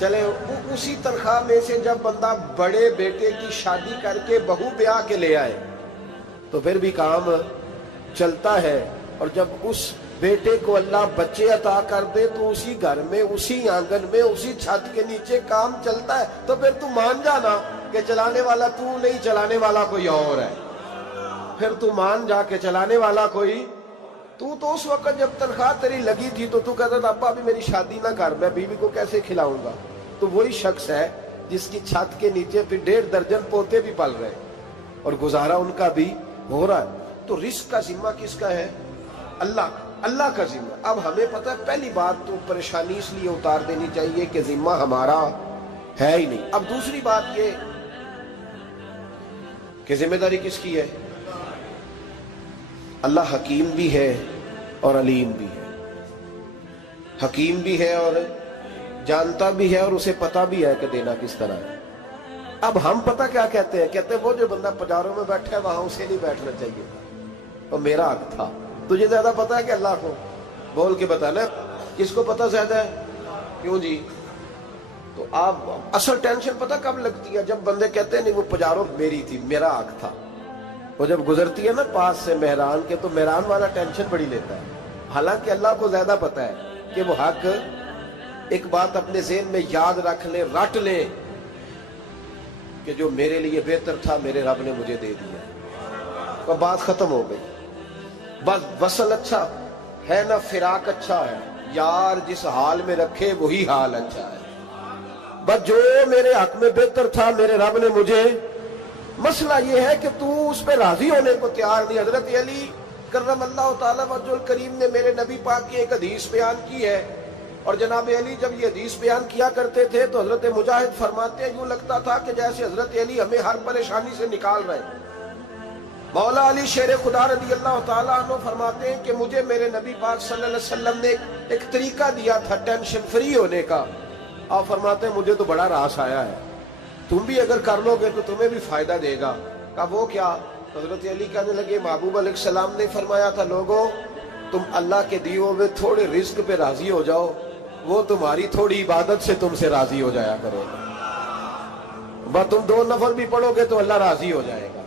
چلے اسی تنخواہ میں سے جب بندہ بڑے بیٹے کی شادی کر کے بہو بیاہ کے لے آئے تو پھر بھی کام چلتا ہے، اور جب اس بیٹے کو اللہ بچے عطا کر دے تو اسی گھر میں، اسی آنگن میں، اسی چھت کے نیچے کام چلتا ہے۔ تو پھر تو مان جانا کہ چلانے والا تو نہیں، چلانے والا کوئی اور ہے۔ پھر تو مان جا کے چلانے والا کوئی تو اس وقت جب تنخواہ تیری لگی تھی تو کہتا تھا ابا ابھی میری شادی نہ کر، میں بیوی کو کیسے کھلاؤں گا؟ تو وہی شخص ہے جس کی چھت کے نیچے پھر 1.5 درجن پوتے بھی پل رہے اور گزارا ان کا بھی ہو رہا ہے۔ تو رزق کا ذمہ کس کا ہے؟ اللہ کا ذمہ۔ اب ہمیں پتہ ہے پہلی بات تو پریشانی اس لیے اتار دینی چاہیے کہ ذمہ ہمارا ہے ہی نہیں۔ اب دوسری بات یہ کہ ذمہ داری کس کی ہے؟ اللہ حکیم بھی ہے اور علیم بھی ہے، حکیم بھی ہے اور جانتا بھی ہے، اور اسے پتہ بھی ہے کہ دینا کس طرح ہے۔ اب ہم پتہ کیا کہتے ہیں؟ کہتے ہیں وہ جو بندہ پجاروں میں بیٹھا ہے وہاں اسے نہیں بیٹھنا چاہیے، اور میرا حق تھا۔ تجھے زیادہ پتہ ہے کہ اللہ کو؟ بول کے بتانا کس کو پتہ زیادہ ہے؟ کیوں جی؟ تو آپ اصل ٹینشن پتہ کب لگتی ہے؟ جب بندے کہتے ہیں نہیں وہ پجاروں میری تھی، میرا حق تھا۔ وہ جب گزرتی ہے نا پاس سے مہران کے تو مہران والا ٹینشن بڑی لیتا ہے، حالانکہ اللہ کو زیادہ پتہ ہے کہ وہ حق۔ ایک بات اپنے ذہن میں یاد رکھ لیں، رٹ لیں کہ جو میرے لیے بہتر تھا میرے رب نے مجھے دے دیا، اور بات ختم ہو گئی۔ بس وصل اچھا ہے نہ فراق اچھا ہے، یار جس حال میں رکھے وہی حال اچھا ہے۔ بس جو میرے حق میں بہتر تھا میرے رب نے مجھے، مسئلہ یہ ہے کہ تو اس پہ راضی ہونے کو تیار نہیں۔ حضرت علی کرم اللہ تعالیٰ وجہ الکریم نے میرے نبی پاک کی ایک حدیث بیان کی ہے، اور جناب علی جب یہ حدیث بیان کیا کرتے تھے تو حضرت مجاہد فرماتے ہیں یوں لگتا تھا کہ جیسے حضرت علی ہمیں ہر پریشانی سے نکال رہے ہیں۔ مولا علی شیر خدا رضی اللہ تعالیٰ عنہ فرماتے ہیں کہ مجھے میرے نبی پاک صلی اللہ علیہ وسلم نے ایک طریقہ دیا تھا ٹینشن فری ہونے کا۔ آپ فرماتے ہیں مجھے تو بڑا راس آیا ہے، تم بھی اگر کر لو گے تو تمہیں بھی فائدہ دے گا۔ کہا وہ کیا؟ حضرت علی کہنے لگے محبوب علیہ السلام نے فرمایا تھا لوگوں تم اللہ کے دیے ہوئے تھوڑے رزق پہ راضی ہو جاؤ، وہ تمہاری تھوڑی عبادت سے تم سے راضی ہو جایا کرے گا۔ بس تم 2 نفل بھی پڑھو گے تو اللہ راضی ہو جائے گا،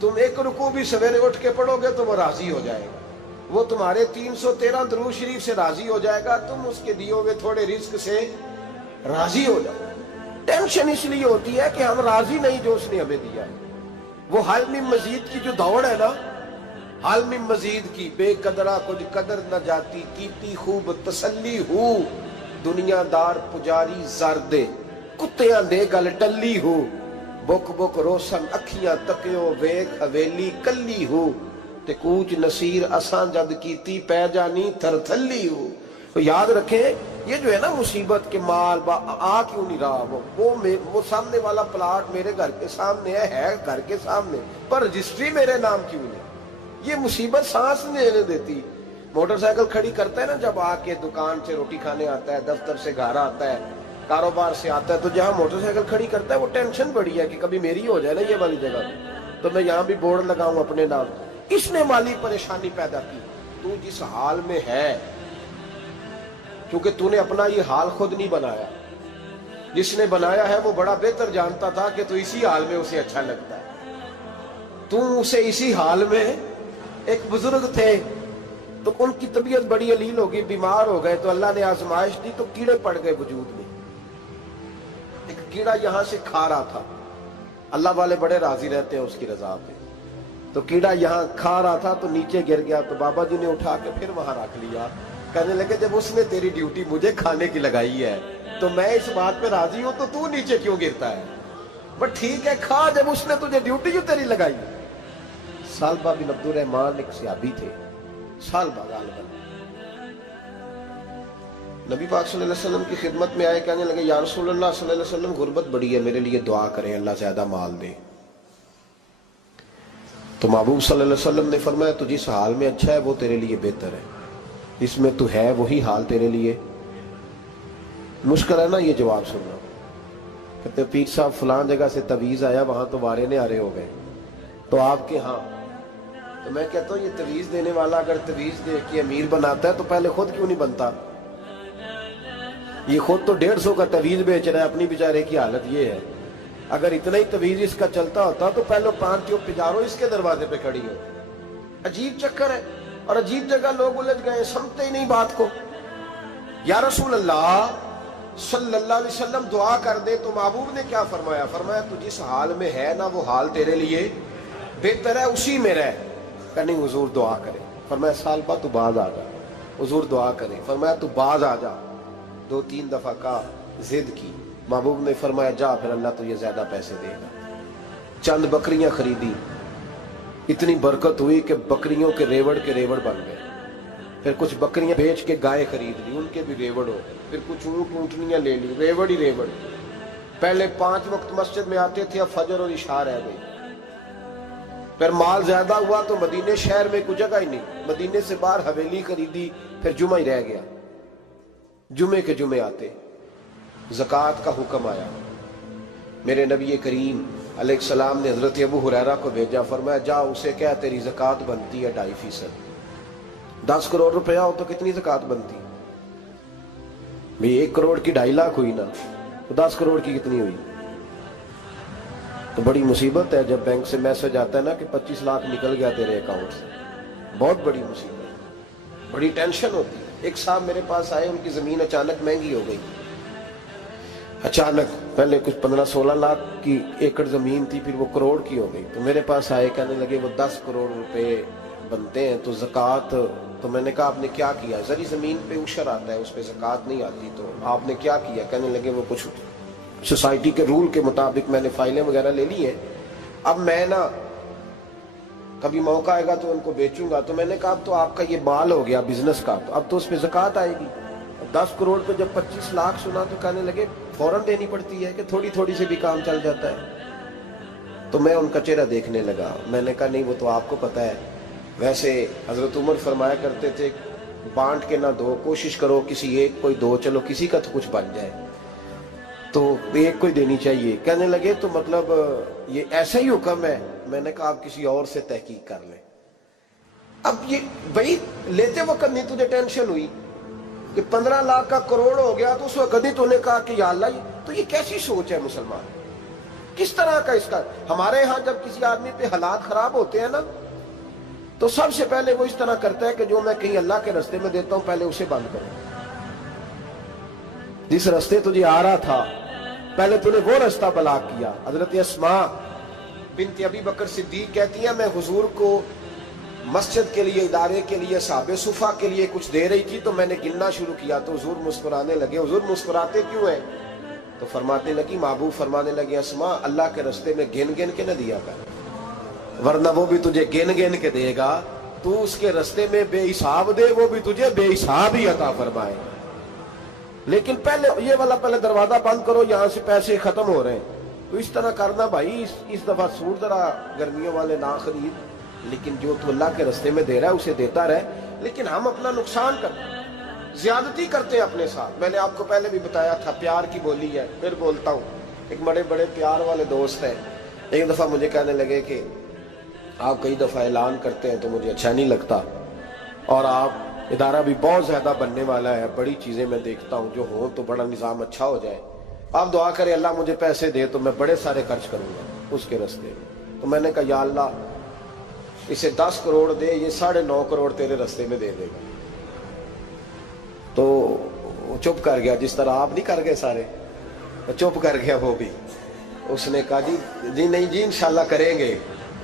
تم 1 رکوع بھی سویرے اٹھ کے پڑھو گے تو وہ راضی ہو جائے گا، وہ تمہارے 313 درود شریف سے راضی ہو جائے گا، تم اس کے دیے ہوئے تھوڑے رزق سے راضی ہو جاؤ۔ ٹینشن اس لیے ہوتی ہے کہ ہم راضی نہیں جو اس نے ہمیں دیا ہے۔ وہ حل میں مزید کی جو دوڑ ہے نا، حل میں مزید کی، بے قدرہ کچھ قدر نہ جاتی، کیتی خوب تسلی ہو، دنیا دار پجاری زردے کتیاں دے گل ٹلی ہو، بک بک روشن اکھیاں تکیو ویک حویلی کلی ہو، تے کوچ نصیر اساں جد کیتی پہ جانی تھر تھلی ہو۔ تو یاد رکھیں یہ جو ہے نا مصیبت کے مال آ کیوں نہیں رہا، وہ سامنے والا پلاٹ میرے گھر کے سامنے ہے گھر کے سامنے، پر رجسٹری میرے نام کیوں نہیں؟ یہ مصیبت سانس نہیں لینے دیتی۔ موٹر سائیکل کھڑی کرتا ہے نا جب آ کے دکان سے روٹی کھانے آتا ہے، دفتر سے گھر آتا ہے، کاروبار سے آتا ہے، تو جہاں موٹر سائیکل کھڑی کرتا ہے وہ ٹینشن بڑی ہے کہ کبھی میری ہو جائے نا یہ والی جگہ، تو میں یہاں بھی بورڈ لگاؤں اپنے نام۔ اس نے مالی پریشانی پیدا کی۔ تو جس حال میں ہے، کیونکہ تو نے اپنا یہ حال خود نہیں بنایا، جس نے بنایا ہے وہ بڑا بہتر جانتا تھا کہ تو اسی حال میں اسے اچھا لگتا ہے۔ تو اسے اسی حال میں، ایک بزرگ تھے تو ان کی طبیعت بڑی علیل ہو گئی، بیمار ہو گئے، تو اللہ نے آزمائش دی تو کیڑے پڑ گئے وجود میں۔ ایک کیڑا یہاں سے کھا رہا تھا، اللہ والے بڑے راضی رہتے ہیں اس کی رضا پہ، تو کیڑا یہاں کھا رہا تھا تو نیچے گر گیا، تو بابا جی نے اٹھا کے پھر وہاں رکھ لیا، کہنے لگے جب اس نے تیری ڈیوٹی مجھے کھانے کی لگائی ہے تو میں اس بات پہ راضی ہوں، تو نیچے کیوں گرتا ہے؟ بٹ ٹھیک ہے کھا، جب اس نے تجھے ڈیوٹی جو تیری لگائی۔ سالبہ بن عبد الرحمن ایک صحابی تھے، سالبہ غالباً نبی پاک صلی اللہ علیہ وسلم کی خدمت میں آئے، کہنے لگے یا رسول اللہ صلی اللہ علیہ وسلم غربت بڑی ہے، میرے لیے دعا کریں اللہ زیادہ مال دے۔ تو محبوب صلی اللہ علیہ وسلم نے فرمایا تو جس حال میں اچھا ہے وہ تیرے لیے بہتر ہے، اس میں تو ہے وہی حال تیرے لیے۔ مشکل ہے نا یہ جواب سننا۔ کہتے پیر صاحب فلان جگہ سے تویز آیا، وہاں تو وارے نے آرے ہو گئے، تو آپ کے ہاں؟ تو میں کہتا ہوں یہ تویز دینے والا اگر تویز دے کے امیر بناتا ہے تو پہلے خود کیوں نہیں بنتا؟ یہ خود تو 150 کا تویز بیچ رہا ہے، اپنی بیچارے کی حالت یہ ہے۔ اگر اتنا ہی تویز اس کا چلتا ہوتا تو پہلے 5 ٹیوب پجارو اس کے دروازے پہ کھڑی ہو۔ عجیب چکر ہے اور عجیب جگہ لوگ الجھ گئے، سمجھتے ہی نہیں بات کو۔ یا رسول اللہ صلی اللہ علیہ وسلم دعا کر دے تو محبوب نے کیا فرمایا؟ فرمایا تو جس حال میں ہے نا وہ حال تیرے لیے بہتر ہے، اسی میں رہ۔ کہ نہیں حضور دعا کرے۔ فرمایا سال بعد تو باز آ جا۔ حضور دعا کرے۔ فرمایا تو باز آ جا۔ 2-3 دفعہ کا ضد کی، محبوب نے فرمایا جا پھر اللہ تجھے زیادہ پیسے دے گا۔ چند بکریاں خریدی، اتنی برکت ہوئی کہ بکریوں کے ریوڑ بن گئے۔ پھر کچھ بکریاں بیچ کے گائے خرید لی، ان کے بھی ریوڑ ہو گئے۔ پھر کچھ اونٹ اونٹنیاں لے لی، ریوڑ ہی ریوڑ۔ پہلے 5 وقت مسجد میں آتے تھے، اب فجر اور عشاء رہ گئی۔ پھر مال زیادہ ہوا تو مدینے شہر میں کوئی جگہ ہی نہیں، مدینے سے باہر حویلی خریدی، پھر جمعہ ہی رہ گیا۔ جمعے کے جمعے آتے، زکوٰۃ کا حکم آیا۔ میرے نبی کریم علیہ السلام نے حضرت ابو ہریرہ کو بھیجا، فرمایا جا اسے کہہ تیری زکوٰۃ بنتی ہے 2.5%۔ 10 کروڑ روپیہ ہو تو کتنی زکوٰۃ بنتی؟ بھئی 1 کروڑ کی 2.5 لاکھ ہوئی نا، تو 10 کروڑ کی کتنی ہوئی؟ تو بڑی مصیبت ہے جب بینک سے میسج آتا ہے نا کہ 25 لاکھ نکل گیا تیرے اکاؤنٹ سے، بہت بڑی مصیبت، بڑی ٹینشن ہوتی ہے۔ ایک صاحب میرے پاس آئے، ان کی زمین اچانک مہنگی ہو گئی، اچانک پہلے کچھ 15-16 لاکھ کی ایکڑ زمین تھی، پھر وہ کروڑ کی ہو گئی۔ تو میرے پاس آئے، کہنے لگے وہ 10 کروڑ روپے بنتے ہیں تو زکوٰۃ، تو میں نے کہا آپ نے کیا کیا؟ زری زمین پہ عشر آتا ہے، اس پہ زکوٰۃ نہیں آتی، تو آپ نے کیا کیا؟ کہنے لگے وہ کچھ سوسائٹی کے رول کے مطابق میں نے فائلیں وغیرہ لے لی ہیں، اب میں نا کبھی موقع آئے گا تو ان کو بیچوں گا۔ تو میں نے کہا اب تو آپ کا یہ مال ہو گیا بزنس کا، تو اب تو اس پہ زکوٰۃ آئے گی۔ 10 کروڑ پہ جب 25 لاکھ سنا تو کہنے لگے فوراً دینی پڑتی ہے کہ تھوڑی تھوڑی سے بھی کام چل جاتا ہے؟ تو میں ان کا چہرہ دیکھنے لگا، میں نے کہا نہیں وہ تو آپ کو پتہ ہے، ویسے حضرت عمر فرمایا کرتے تھے بانٹ کے نہ دو، کوشش کرو کسی ایک کو دو، چلو کسی کا تو کچھ بن جائے، تو ایک کو دینی چاہیے۔ کہنے لگے تو مطلب یہ ایسا ہی حکم ہے؟ میں نے کہا آپ کسی اور سے تحقیق کر لیں۔ اب یہ بھائی لیتے وقت نہیں تجھے ٹینشن ہوئی کہ 15 لاکھ کا کروڑ ہو گیا، تو اس وقت نہیں تو نے کہا کہ یا اللہ، تو یہ کیسی سوچ ہے مسلمان؟ کس طرح کا اس کا؟ ہمارے ہاں جب کسی آدمی پہ حالات خراب ہوتے ہیں نا، تو سب سے پہلے وہ اس طرح کرتا ہے کہ جو میں کہیں اللہ کے رستے میں دیتا ہوں پہلے اسے بند کروں۔ جس رستے تجھے آ رہا تھا پہلے تو نے وہ رستہ بلاک کیا۔ حضرت اسماء بنت ابی بکر صدیق کہتی ہیں میں حضور کو مسجد کے لیے، ادارے کے لیے، صحابہ صفہ کے لیے کچھ دے رہی تھی، تو میں نے گننا شروع کیا تو حضور مسکرانے لگے۔ حضور مسکراتے کیوں ہیں؟ تو فرمانے لگی، محبوب فرمانے لگے اسماء اللہ کے رستے میں گن گن کے نہ دیا کر، ورنہ وہ بھی تجھے گن گن کے دے گا۔ تو اس کے رستے میں بے حساب دے، وہ بھی تجھے بے حساب ہی عطا فرمائے۔ لیکن پہلے یہ والا پہلے دروازہ بند کرو، یہاں سے پیسے ختم ہو رہے ہیں، تو اس طرح کرنا بھائی۔ اس دفعہ سوٹ ذرا گرمیوں والے نہ خرید، لیکن جو تو اللہ کے رستے میں دے رہا ہے اسے دیتا رہے۔ لیکن ہم اپنا نقصان کرتے ہیں، زیادتی کرتے ہیں اپنے ساتھ۔ میں نے آپ کو پہلے بھی بتایا تھا پیار کی بولی ہے، پھر بولتا ہوں۔ ایک بڑے بڑے پیار والے دوست ہیں، ایک دفعہ مجھے کہنے لگے کہ آپ کئی دفعہ اعلان کرتے ہیں تو مجھے اچھا نہیں لگتا، اور آپ ادارہ بھی بہت زیادہ بننے والا ہے، بڑی چیزیں میں دیکھتا ہوں جو ہوں تو بڑا نظام اچھا ہو جائے، آپ دعا کریں اللہ مجھے پیسے دے تو میں بڑے سارے خرچ کروں گا اس کے رستے۔ تو میں نے کہا یا اللہ اسے 10 کروڑ دے، یہ 9.5 کروڑ تیرے رستے میں دے دے گا۔ تو چپ کر گیا، جس طرح آپ نہیں کر گئے سارے، چپ کر گیا وہ بھی۔ اس نے کہا جی نہیں جی انشاءاللہ کریں گے۔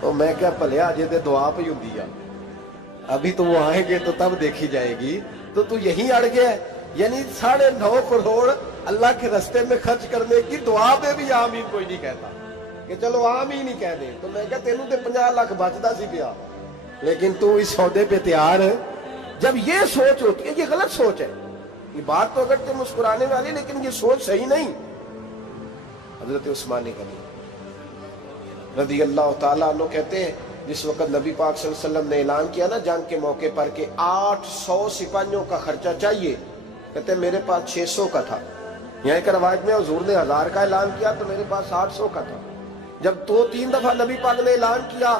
تو میں کیا پلیا جی تے دعا پہ ہوں دیا، ابھی تو وہ آئیں گے تو تب دیکھی جائے گی، تو تو یہیں اڑ گیا ہے۔ یعنی 9.5 کروڑ اللہ کے رستے میں خرچ کرنے کی دعا پہ بھی آمین کوئی نہیں کہتا کہ چلو آمین ہی کہہ دے۔ تو میں کہا تینوں تے 50 لاکھ بچتا سی پیا، لیکن تو اس سودے پہ تیار ہے۔ جب یہ سوچ ہوتی ہے، یہ غلط سوچ ہے، یہ بات تو اگر تے مسکرانے والی، لیکن یہ سوچ صحیح نہیں۔ حضرت عثمان غنی رضی اللہ تعالیٰ عنہ کہتے ہیں جس وقت نبی پاک صلی اللہ علیہ وسلم نے اعلان کیا نا جنگ کے موقع پر کہ 800 سپاہیوں کا خرچہ چاہیے، کہتے ہیں میرے پاس 600 کا تھا۔ یہاں ایک روایت میں حضور نے 1000 کا اعلان کیا تو میرے پاس 800 کا تھا۔ جب 2-3 دفعہ نبی پاک نے اعلان کیا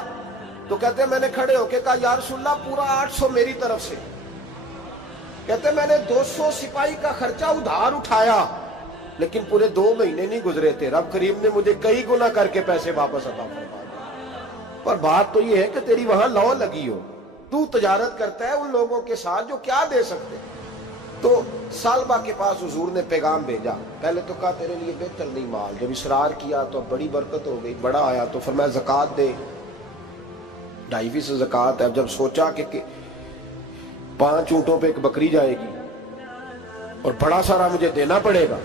تو کہتے ہیں میں نے کھڑے ہو کے کہا یا رسول اللہ پورا 800 میری طرف سے۔ کہتے میں نے 200 سپاہی کا خرچہ ادھار اٹھایا لیکن پورے 2 مہینے نہیں گزرے تھے، رب کریم نے مجھے کئی گنا کر کے پیسے واپس عطا فرما دیا۔ پر بات تو یہ ہے کہ تیری وہاں لو لگی ہو، تو تجارت کرتا ہے ان لوگوں کے ساتھ جو کیا دے سکتے۔ تو سالبہ کے پاس حضور نے پیغام بھیجا، پہلے تو کہا تیرے لیے بہتر نہیں مال، جب اصرار کیا تو بڑی برکت ہو گئی، بڑا آیا تو فرمایا زکوٰۃ دے، 2.5 زکوٰۃ ہے۔ جب سوچا کہ 5 اونٹوں پہ ایک بکری جائے گی اور بڑا سارا مجھے دینا پڑے گا،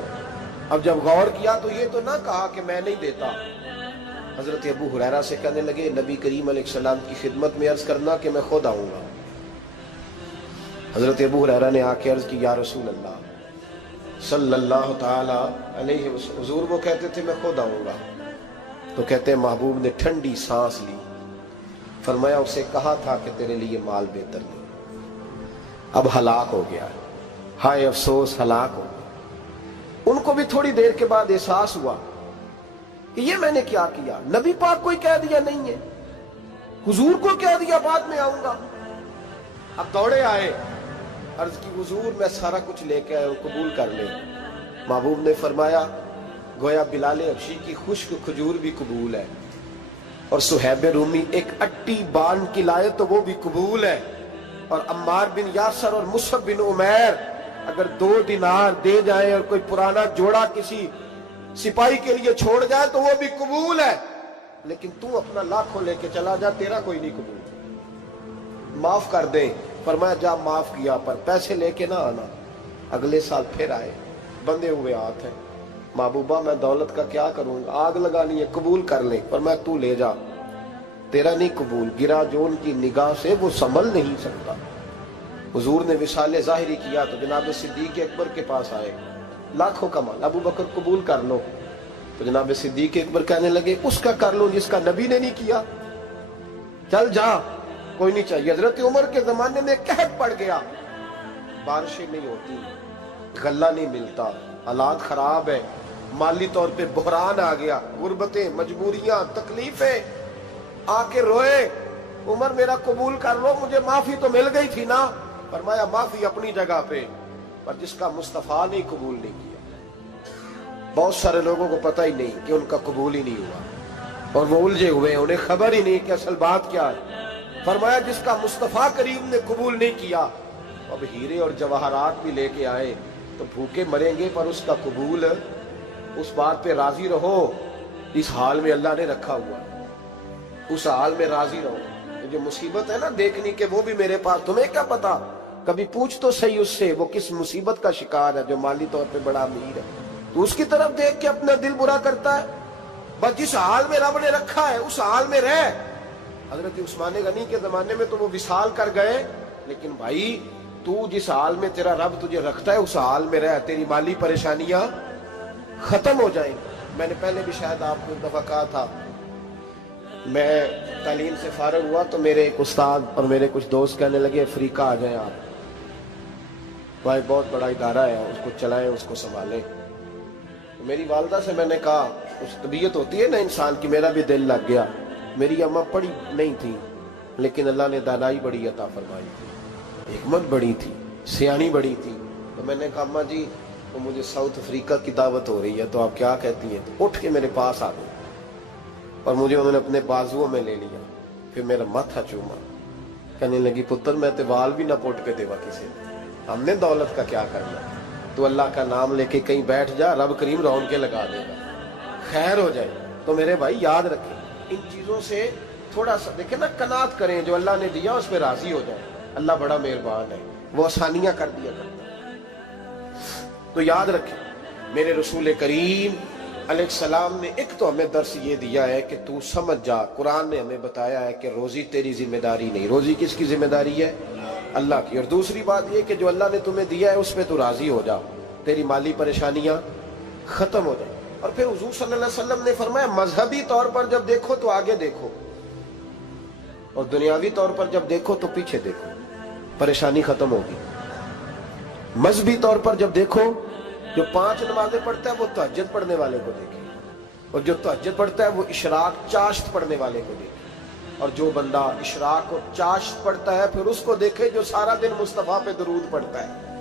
اب جب غور کیا تو یہ تو نہ کہا کہ میں نہیں دیتا۔ حضرت ابو ہریرہ سے کہنے لگے نبی کریم علیہ السلام کی خدمت میں عرض کرنا کہ میں خود آؤں گا۔ حضرت ابو ہریرہ نے آ کے عرض کی یا رسول اللہ صلی اللہ تعالی علیہ وسلم، حضور وہ کہتے تھے میں خود آؤں گا، تو کہتے ہیں محبوب نے ٹھنڈی سانس لی، فرمایا اسے کہا تھا کہ تیرے لیے مال بہتر نہیں، اب ہلاک ہو گیا، ہائے افسوس ہلاک ہو گیا۔ ان کو بھی تھوڑی دیر کے بعد احساس ہوا کہ یہ میں نے کیا کیا، نبی پاک کوئی کہہ دیا نہیں ہے، حضور کو کہہ دیا بعد میں آؤں گا۔ اب دوڑے آئے، عرض کی حضور میں سارا کچھ لے کے آیا ہوں، قبول کر لیں۔ محبوب نے فرمایا گویا بلال حبشی کی خشک کھجور بھی قبول ہے، اور صہیب رومی ایک اٹی بان کی لائے تو وہ بھی قبول ہے، اور عمار بن یاسر اور مصعب بن عمیر اگر 2 دینار دے جائیں اور کوئی پرانا جوڑا کسی سپاہی کے لیے چھوڑ جائے تو وہ بھی قبول ہے، لیکن تو اپنا لاکھوں لے کے چلا جا، تیرا کوئی نہیں قبول، معاف کر دیں۔ فرمایا جا معاف کیا، پر پیسے لے کے نہ آنا۔ اگلے سال پھر آئے، بندے ہوئے ہاتھ ہیں، محبوبہ میں دولت کا کیا کروں گا، آگ لگانی ہے، قبول کر لیں۔ فرمایا تو لے جا، تیرا نہیں قبول، گرا جو ان کی نگاہ سے وہ سنبھل نہیں سکتا۔ حضور نے وصال ظاہری کیا تو جناب صدیق اکبر کے پاس آئے، لاکھوں کا مال، ابو بکر قبول کر لو، تو جناب صدیق اکبر کہنے لگے اس کا کر لو جس کا نبی نے نہیں کیا، چل جا کوئی نہیں چاہیے۔ حضرت عمر کے زمانے میں قحط پڑ گیا، بارشیں نہیں ہوتی، غلہ نہیں ملتا، حالات خراب ہے، مالی طور پہ بحران آ گیا، غربتیں، مجبوریاں، تکلیفیں، آ کے روئے، عمر میرا قبول کر لو، مجھے معافی تو مل گئی تھی نا۔ فرمایا معافی اپنی جگہ پہ، پر جس کا مصطفیٰ نے قبول نہیں کیا۔ بہت سارے لوگوں کو پتہ ہی نہیں کہ ان کا قبول ہی نہیں ہوا، اور وہ الجھے ہوئے، انہیں خبر ہی نہیں کہ اصل بات کیا ہے۔ فرمایا جس کا مصطفیٰ کریم نے قبول نہیں کیا، اب ہیرے اور جواہرات بھی لے کے آئے تو بھوکے مریں گے، پر اس کا قبول، اس بات پہ راضی رہو، اس حال میں اللہ نے رکھا ہوا، اس حال میں راضی رہو۔ جو مصیبت ہے نا دیکھنی کہ وہ بھی میرے پاس، تمہیں کیا پتا، کبھی پوچھ تو صحیح اس سے وہ کس مصیبت کا شکار ہے، جو مالی طور پہ بڑا امیر ہے، تو اس کی طرف دیکھ کے اپنا دل برا کرتا ہے۔ بس جس حال میں رب نے رکھا ہے اس حال میں رہ۔ حضرت عثمان غنی کے زمانے میں تو وہ وصال کر گئے، لیکن بھائی تو جس حال میں تیرا رب تجھے رکھتا ہے اس حال میں رہ، تیری مالی پریشانیاں ختم ہو جائیں۔ میں نے پہلے بھی شاید آپ کو ایک دفعہ کہا تھا، میں تعلیم سے فارغ ہوا تو میرے ایک استاد اور میرے کچھ دوست کہنے لگے افریقہ آ جائیں آپ، بھائی بہت بڑا ادارہ ہے، اس کو چلائیں، اس کو سنبھالیں۔ میری والدہ سے میں نے کہا، اس طبیعت ہوتی ہے نا انسان کی، میرا بھی دل لگ گیا۔ میری اماں پڑھی نہیں تھی لیکن اللہ نے دانائی بڑی عطا فرمائی تھی، حکمت بڑی تھی، سیانی بڑی تھی۔ تو میں نے کہا اماں جی وہ مجھے ساؤتھ افریقہ کی دعوت ہو رہی ہے تو آپ کیا کہتی ہیں؟ تو اٹھ کے میرے پاس آ گئی اور مجھے انہوں نے اپنے بازوؤں میں لے لیا، پھر میرا ماتھا چوما، کہنے لگی پتر میں تے وال بھی نہ پوٹ کے دیوا کسی نے، ہم نے دولت کا کیا کرنا، تو اللہ کا نام لے کے کہیں بیٹھ جا، رب کریم رون کے لگا دے گا، خیر ہو جائے۔ تو میرے بھائی یاد رکھیں ان چیزوں سے تھوڑا سا دیکھیں نا، قناعت کریں، جو اللہ نے دیا اس پہ راضی ہو جائے، اللہ بڑا مہربان ہے، وہ آسانیاں کر دیا کرتا ہے۔ تو یاد رکھیں میرے رسول کریم علیہ السلام نے ایک تو ہمیں درس یہ دیا ہے کہ تو سمجھ جا، قرآن نے ہمیں بتایا ہے کہ روزی تیری ذمہ داری نہیں، روزی کس کی ذمہ داری ہے؟ اللہ کی۔ اور دوسری بات یہ کہ جو اللہ نے تمہیں دیا ہے اس پہ تو راضی ہو جا، تیری مالی پریشانیاں ختم ہو جائیں۔ اور پھر حضور صلی اللہ علیہ وسلم نے فرمایا مذہبی طور پر جب دیکھو تو آگے دیکھو، اور دنیاوی طور پر جب دیکھو تو پیچھے دیکھو، پریشانی ختم ہوگی۔ مذہبی طور پر جب دیکھو، جو 5 نمازیں پڑھتا ہے وہ تہجد پڑھنے والے کو دیکھے، اور جو تہجد پڑھتا ہے وہ اشراق چاشت پڑھنے والے کو دیکھے، اور جو بندہ اشراق اور چاشت پڑھتا ہے پھر اس کو دیکھے جو سارا دن مصطفیٰ پہ درود پڑھتا ہے۔